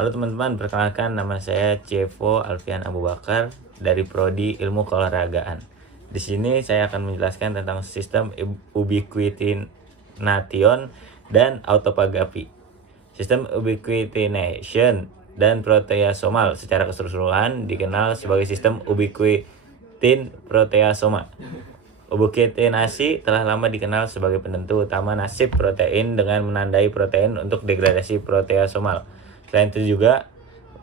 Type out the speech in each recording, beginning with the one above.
Halo teman-teman, perkenalkan nama saya Cevo Alfian Abu Bakar dari Prodi Ilmu Keolahragaan. Di sini saya akan menjelaskan tentang sistem ubiquitination dan autophagy. Sistem ubiquitination dan proteasomal secara keseluruhan dikenal sebagai sistem ubiquitin proteasoma. Ubiquitinasi telah lama dikenal sebagai penentu utama nasib protein dengan menandai protein untuk degradasi proteasomal. Selain itu juga,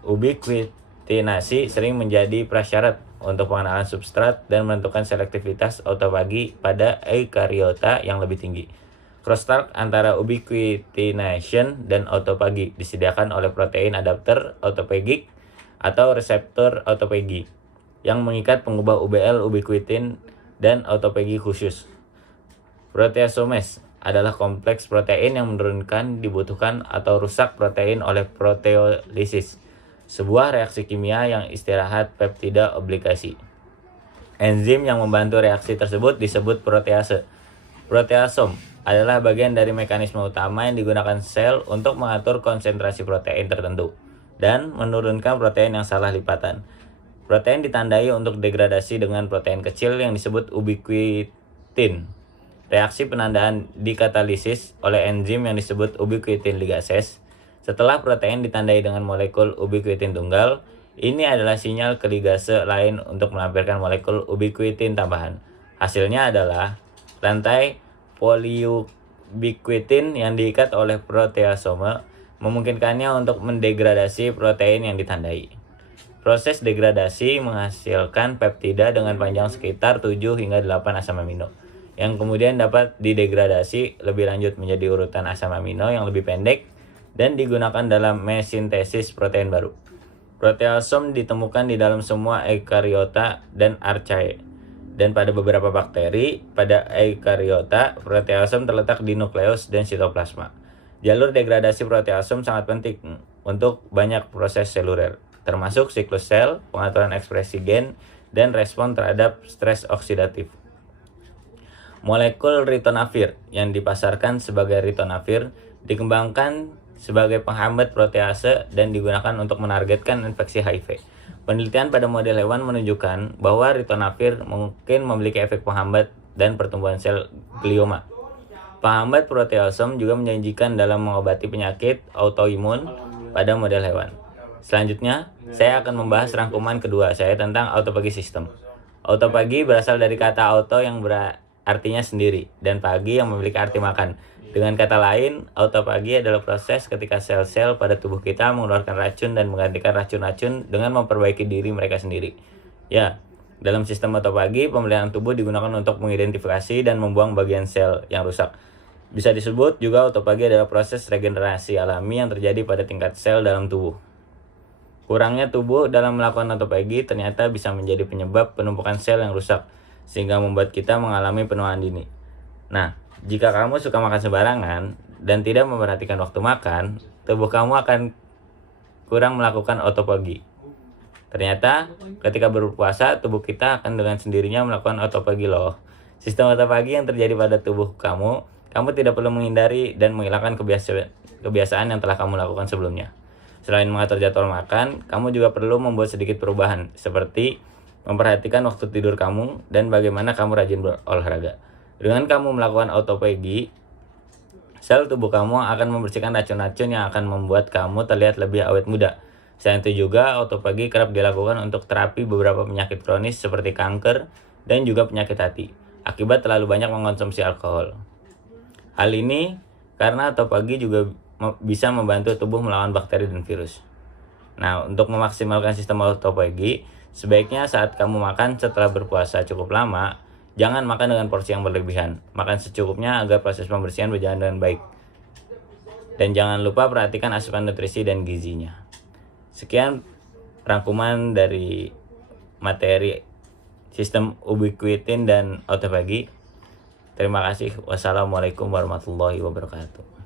ubiquitinasi sering menjadi prasyarat untuk pengenalan substrat dan menentukan selektivitas autophagy pada eukariota yang lebih tinggi. Crosstalk antara ubiquitination dan autophagy disediakan oleh protein adapter autophagic atau reseptor autophagy yang mengikat pengubah UBL ubiquitin dan autophagy khusus. Proteasomes adalah kompleks protein yang menurunkan, dibutuhkan, atau rusak protein oleh proteolisis, sebuah reaksi kimia yang istirahat peptida obligasi. Enzim yang membantu reaksi tersebut disebut protease. Proteasom adalah bagian dari mekanisme utama yang digunakan sel untuk mengatur konsentrasi protein tertentu dan menurunkan protein yang salah lipatan. Protein ditandai untuk degradasi dengan protein kecil yang disebut ubiquitin. Reaksi penandaan dikatalisis oleh enzim yang disebut ubiquitin ligase. Setelah protein ditandai dengan molekul ubiquitin tunggal, ini adalah sinyal ke ligase lain untuk melampirkan molekul ubiquitin tambahan. Hasilnya adalah rantai polyubiquitin yang diikat oleh proteasome, memungkinkannya untuk mendegradasi protein yang ditandai. Proses degradasi menghasilkan peptida dengan panjang sekitar 7 hingga 8 asam amino, yang kemudian dapat didegradasi lebih lanjut menjadi urutan asam amino yang lebih pendek dan digunakan dalam mesintesis protein baru. Proteasom ditemukan di dalam semua eukariota dan archaea. Dan pada beberapa bakteri, pada eukariota, proteasom terletak di nukleus dan sitoplasma. Jalur degradasi proteasom sangat penting untuk banyak proses seluler, termasuk siklus sel, pengaturan ekspresi gen, dan respon terhadap stres oksidatif. Molekul ritonavir yang dipasarkan sebagai ritonavir dikembangkan sebagai penghambat protease dan digunakan untuk menargetkan infeksi HIV. Penelitian pada model hewan menunjukkan bahwa ritonavir mungkin memiliki efek penghambat dan pertumbuhan sel glioma. Penghambat proteasom juga menjanjikan dalam mengobati penyakit autoimun pada model hewan. Selanjutnya, saya akan membahas rangkuman kedua saya tentang autophagy system. Autophagy berasal dari kata auto yang artinya sendiri, dan pagi yang memiliki arti makan. Dengan kata lain, autophagy adalah proses ketika sel-sel pada tubuh kita mengeluarkan racun dan menggantikan racun-racun dengan memperbaiki diri mereka sendiri. Ya, dalam sistem autophagy, pemeliharaan tubuh digunakan untuk mengidentifikasi dan membuang bagian sel yang rusak. Bisa disebut juga autophagy adalah proses regenerasi alami yang terjadi pada tingkat sel dalam tubuh. Kurangnya tubuh dalam melakukan autophagy ternyata bisa menjadi penyebab penumpukan sel yang rusak, sehingga membuat kita mengalami penuaan dini. Nah, jika kamu suka makan sembarangan dan tidak memperhatikan waktu makan, tubuh kamu akan kurang melakukan autophagy. Ternyata, ketika berpuasa, tubuh kita akan dengan sendirinya melakukan autophagy loh. Sistem autophagy yang terjadi pada tubuh kamu tidak perlu menghindari dan menghilangkan kebiasaan yang telah kamu lakukan sebelumnya. Selain mengatur jadwal makan, kamu juga perlu membuat sedikit perubahan, seperti memperhatikan waktu tidur kamu dan bagaimana kamu rajin berolahraga. Dengan kamu melakukan autophagy, sel tubuh kamu akan membersihkan racun-racun yang akan membuat kamu terlihat lebih awet muda. Selain itu juga, autophagy kerap dilakukan untuk terapi beberapa penyakit kronis seperti kanker dan juga penyakit hati, akibat terlalu banyak mengkonsumsi alkohol. Hal ini karena autophagy juga bisa membantu tubuh melawan bakteri dan virus. Nah, untuk memaksimalkan sistem autophagy, sebaiknya saat kamu makan setelah berpuasa cukup lama, jangan makan dengan porsi yang berlebihan. Makan secukupnya agar proses pembersihan berjalan dengan baik. Dan jangan lupa perhatikan asupan nutrisi dan gizinya. Sekian rangkuman dari materi sistem ubiquitin dan autophagy. Terima kasih. Wassalamualaikum warahmatullahi wabarakatuh.